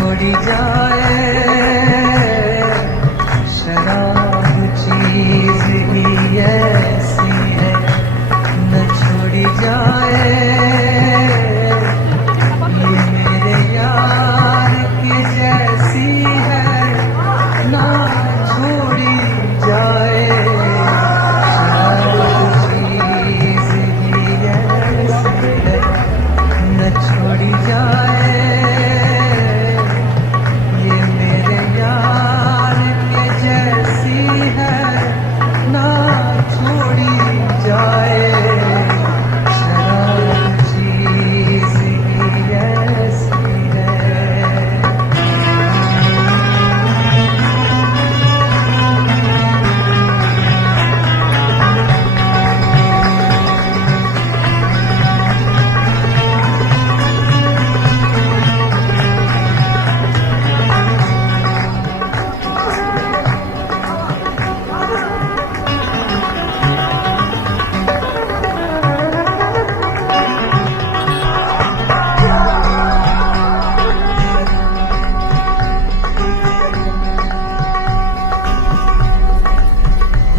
छोड़ी जाए। शराब चीज ही ऐसी है न छोड़ी जाए। ये मेरे यार की जैसी है ना छोड़ी जाए। शराब चीज ही ऐसी है न छोड़ी जाए। ये मेरे यार के जैसी है ना छोड़ी जाए। शराब चीज ही ऐसी है।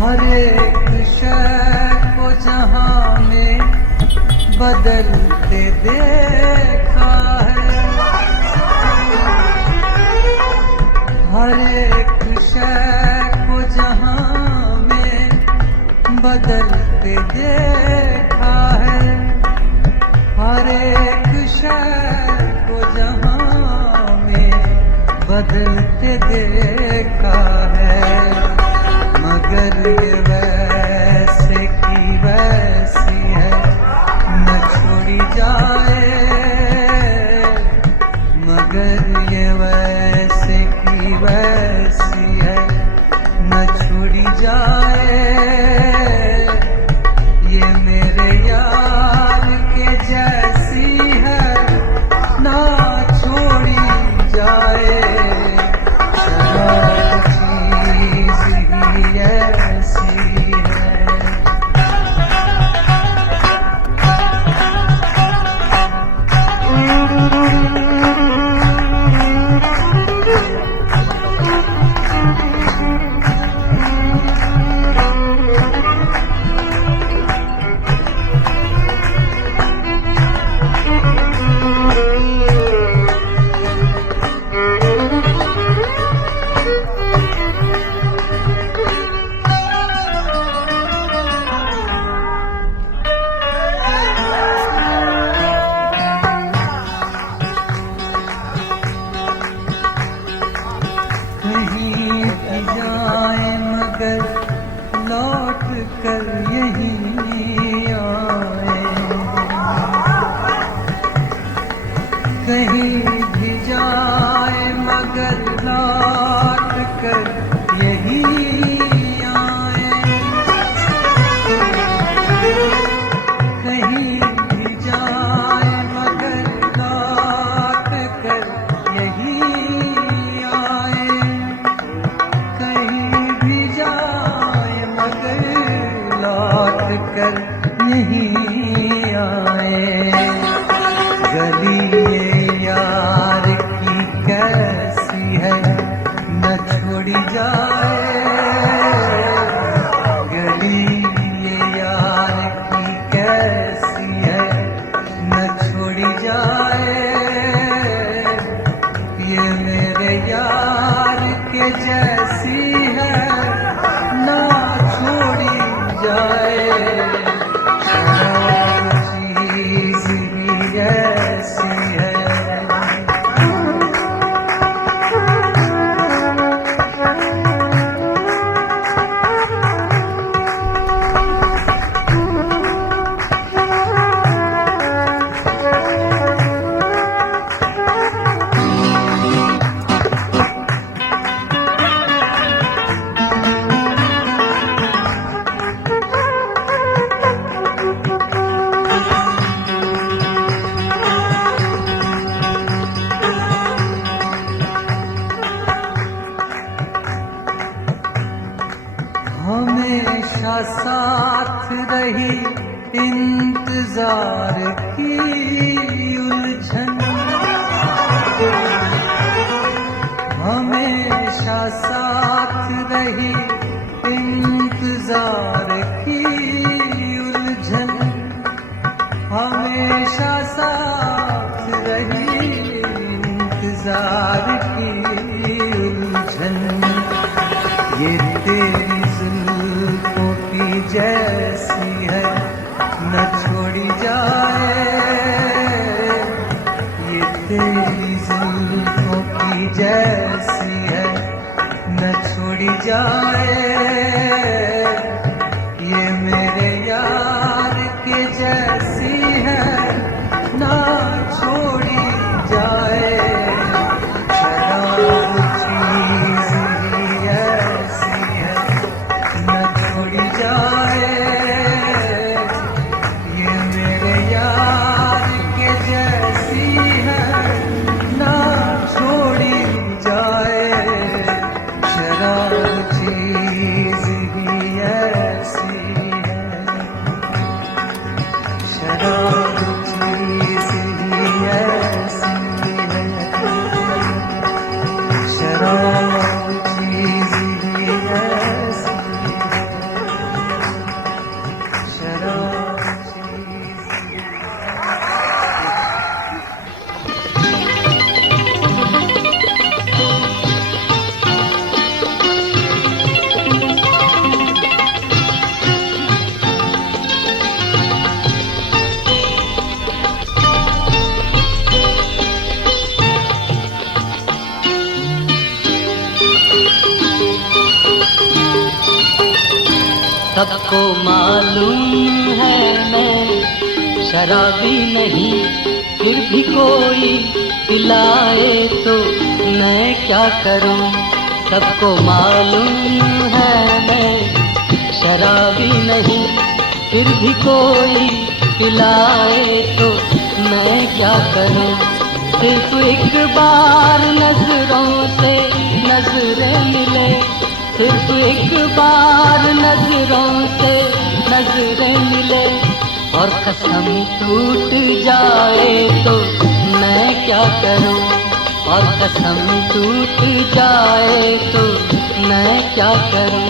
हर एक शय को जहां में बदलते देखा है। हर एक शय को जहां में बदलते देखा है। हर एक शय को जहां में बदलते देखा है। मगर ये वैसे की वैसी है न छोड़ी जाए। मगर ये वैसे की वैसी है न छोड़ी जाए। ये मेरे यार के जैसी है ना छोड़ी जाए। शराब चीज ही ऐसी है। कहीं भी जाए मगर लौट कर यहीं आए। कहीं भी जाए मगर लौट कर यहीं आए। कहीं भी जाए मगर लौट कर यहीं आए। कहीं भी जाए मगर लौट कर नहीं आए। गली ये यार की कैसी है न छोड़ी जाए। गली ये यार की कैसी है न छोड़ी जाए। ये मेरे यार के जैसी है ना छोड़ी जाए। शराब चीज ही ऐसी है। हमेशा साथ रही इंतजार की उलझन। हमेशा साथ रही इंतजार की उलझन, हमेशा साथ रही इंतजार की उलझन। ये तेरी जुल्फों की जैसी है न छोड़ी जाए, ये तेरी जुल्फों की जैसी है न छोड़ी जाए, ये मेरे यार के जैसी है ना छोड़ी जाए। शराब चीज ही ऐसी है न छोड़ी जाए, ये मेरे यार के जैसी है ना छोड़ी जाए। शराब चीज ही ऐसी है, शराब चीज ही ऐसी है, शराब चीज ही ऐसी है, शराब चीज ही सबको मालूम है मैं शराबी नहीं, फिर भी कोई पिलाए तो मैं क्या करूं। सबको मालूम है मैं शराबी नहीं, फिर भी कोई पिलाए तो मैं क्या करूं। सिर्फ एक बार नजरों से नजरें मिले, सिर्फ एक बार नजरों से नजरें मिले, और कसम टूट जाए तो मैं क्या करूं। और कसम टूट जाए तो मैं क्या करूं।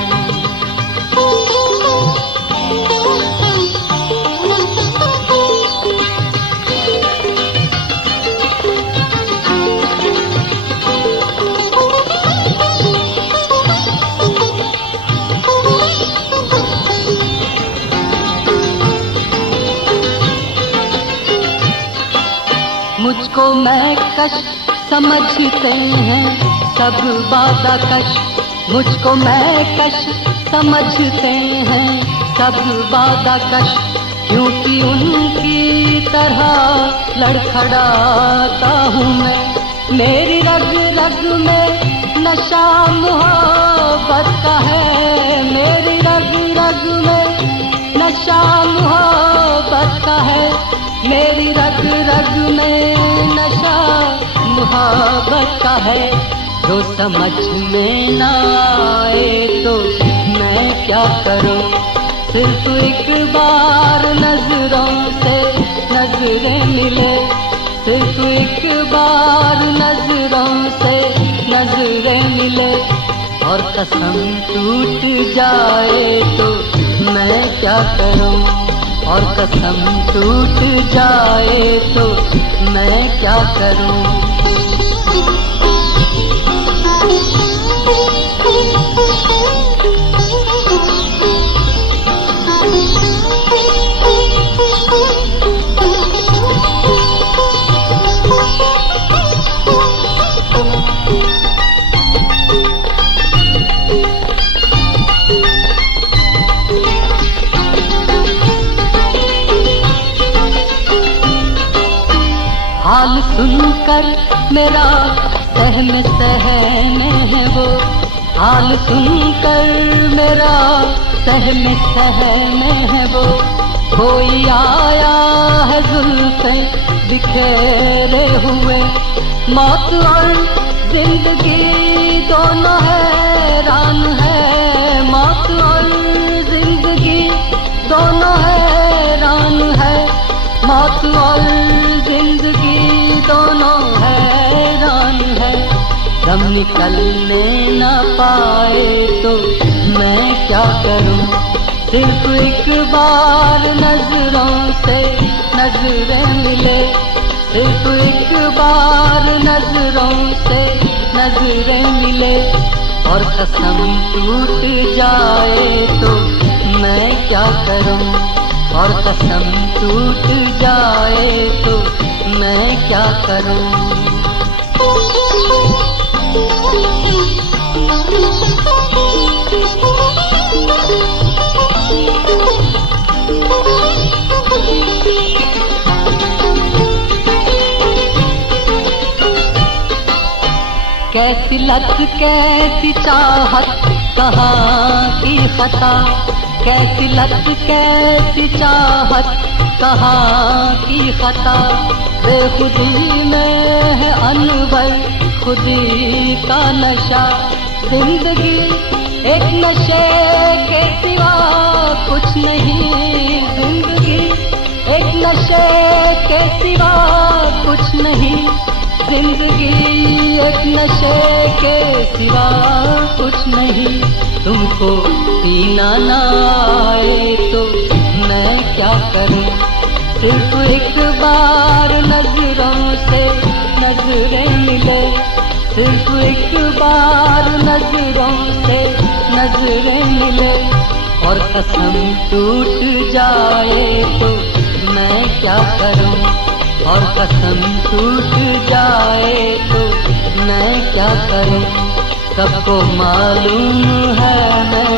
मुझको मैं कश समझते हैं सब बाधा कश, मुझको मैं कश समझते हैं सब बाधा कश, क्योंकि उनकी तरह लड़खड़ाता हूँ मैं। मेरी रग रग में नशा मोहब्बत का है, मेरी रग रग में नशा मोहब्बत का है, मेरी रग रग में नशा मोहब्बत का है। जो समझ में न आए तो मैं क्या करूं। सिर्फ एक बार नजरों से नजरें मिले, सिर्फ एक बार नजरों से नजरें मिले, और कसम टूट जाए तो मैं क्या करूं। और कसम टूट जाए तो मैं क्या करूं। हाल सुनकर मेरा सहम सहम है वो, हाल सुनकर मेरा सहम सहम है वो। कोई आया है जुल्फे बिखेरे हुए, मौत और जिंदगी दोनों हैरान है, मौत और जिंदगी दोनों हैरान है, मौत और जिंदगी दोनों हैरान है। दम निकलने न पाए तो मैं क्या करूं। सिर्फ एक बार नजरों से नजरें मिले, सिर्फ एक बार नजरों से नजरें मिले, और कसम टूट जाए तो मैं क्या करूं। और कसम टूट जाए तो मैं क्या करूं। कैसी लत कैसी चाहत कहाँ की खता, कैसी लत कैसी चाहत कहाँ की खता। बेखुदी में है अनवर खुदी का नशा, जिंदगी एक नशे के सिवा कुछ नहीं। जिंदगी एक नशे के सिवा कुछ नहीं। जिंदगी एक नशे के सिवा कुछ नहीं। तुमको पीना ना आए तो मैं क्या करूं। सिर्फ एक बार नजरों से नजरें मिले, सिर्फ एक बार नजरों से नजरें मिले, और कसम टूट जाए तो मैं क्या करूं। और कसम टूट जाए तो मैं क्या करूं। सबको मालूम है मैं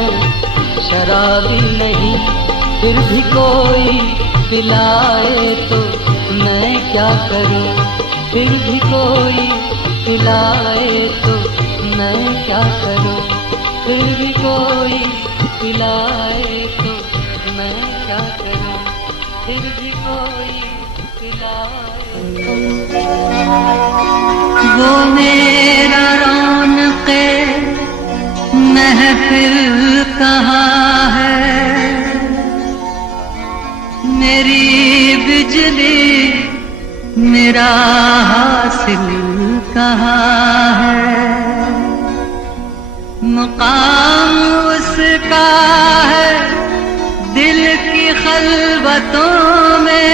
शराबी नहीं, फिर भी कोई पिलाए तो मैं क्या करूं। फिर भी कोई पिलाए तो मैं क्या करूं। फिर भी कोई पिलाए तो मैं क्या करूं। फिर भी कोई वो मेरा रौनक़े महफिल कहाँ है, मेरी बिजली मेरा हासिल कहाँ है। मुकाम उसका है दिल की खलबतों में,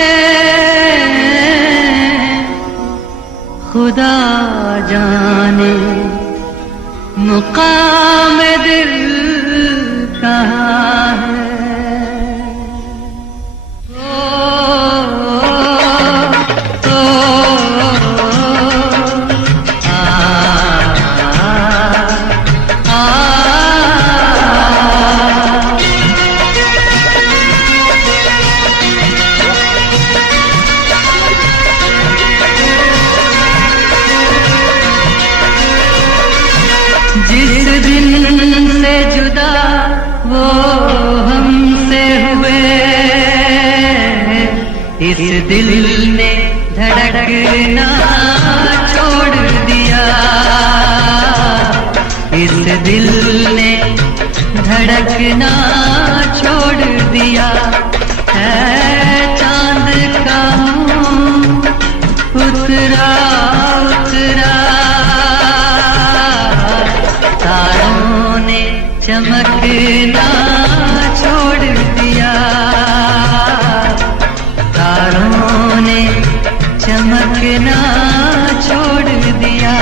खुदा जाने मुकाम दिल कहाँ है। जिस दिन से जुदा वो हमसे हुए, इस दिल ने धड़कना छोड़ दिया। इस दिल ने धड़कना छोड़ दिया। है चांद का मुंह उतरा उतरा, तारों ने चमकना छोड़ दिया। तारों ने चमकना छोड़ दिया।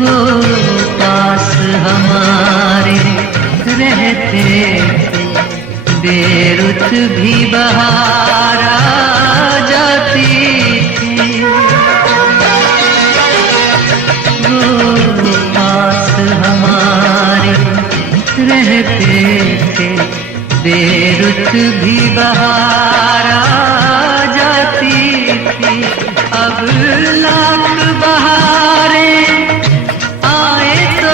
वो पास हमारे रहते थे, बेरुत भी बहार आ जाती थी। वो पास हमारे रहते थे, बेरुत भी बहार आ जाती थी। अब लाख बहारें आए तो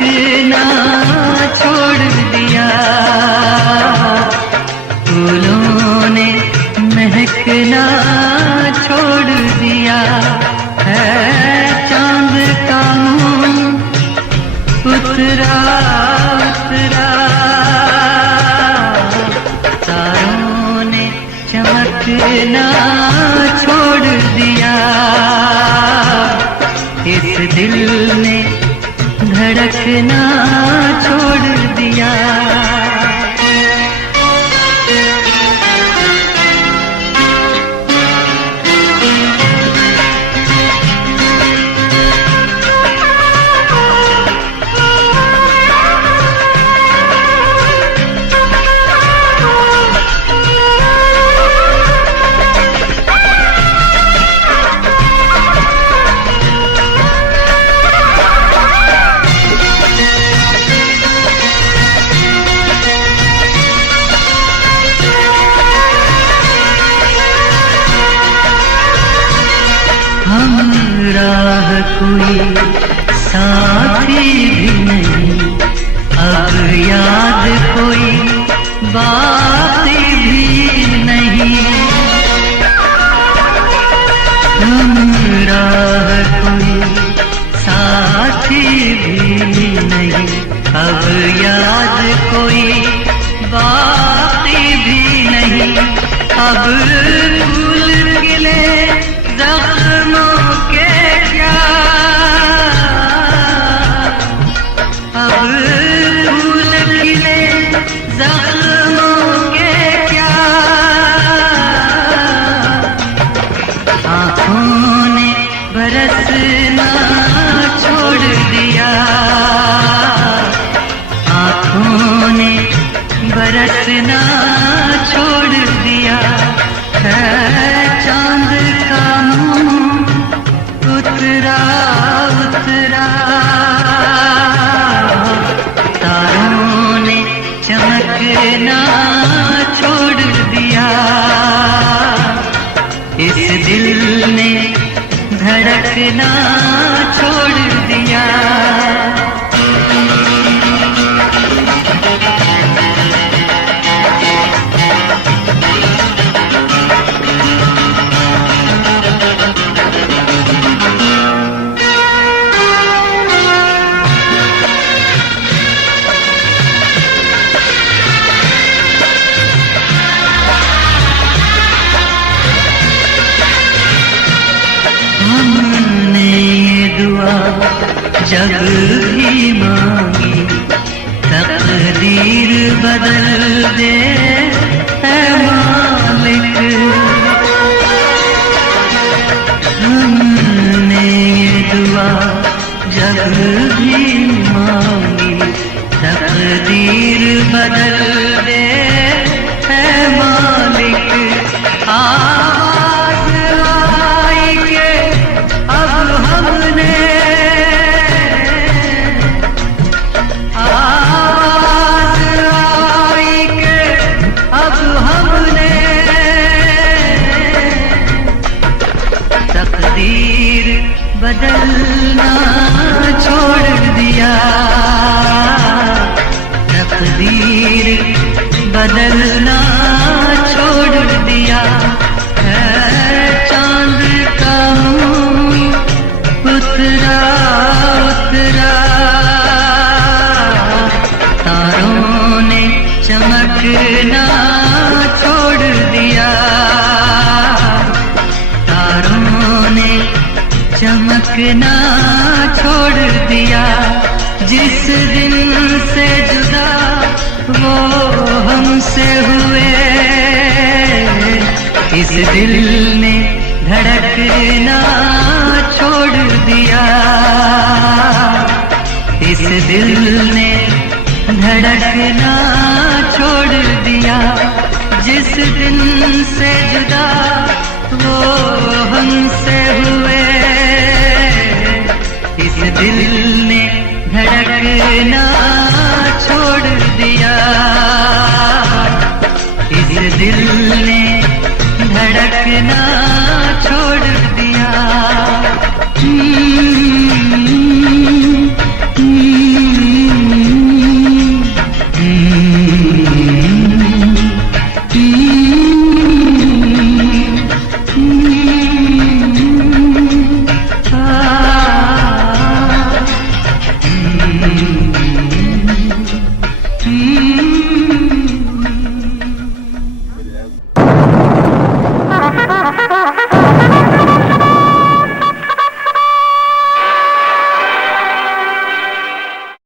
महकना छोड़ दिया, फूलों ने महकना छोड़ दिया है। चांद का मुंह उतरा उतरा, तारों ने चमकना छोड़ दिया, इस दिल ने धड़कना छोड़ दिया। राह कोई साथी भी नहीं, अब याद कोई बात भी नहीं। राह कोई साथी भी नहीं, अब याद कोई बात भी नहीं। अब भूल गिले जख्मों के क्या, अब भूल गिले जख्मों के क्या, आँखों ने बरसना छोड़ दिया, आँखों ने बरसना छोड़ दिया है। चांद का मुंह उतरा उतरा, तारों ने चमकना छोड़ दिया, इस दिल ने धड़कना छोड़ दिया। जब भी मांगी तकदीर बदल दे है मालिक, हमने ये दुआ जब भी मांगी तकदीर बदल दे है मालिक। आवाज आई के अब हमने, तकदीर बदलना छोड़ दिया, तकदीर बदलना छोड़ दिया है। चांद का मुंह उतरा उतरा, तारों ने चमकना छोड़ दिया, चमकना छोड़ दिया। जिस दिन से जुदा वो हमसे हुए, इस दिल ने धड़कना छोड़ दिया, इस दिल ने धड़कना छोड़ दिया। जिस दिन से जुदा वो हमसे हुए, इस दिल ने धड़कना छोड़ दिया, इस दिल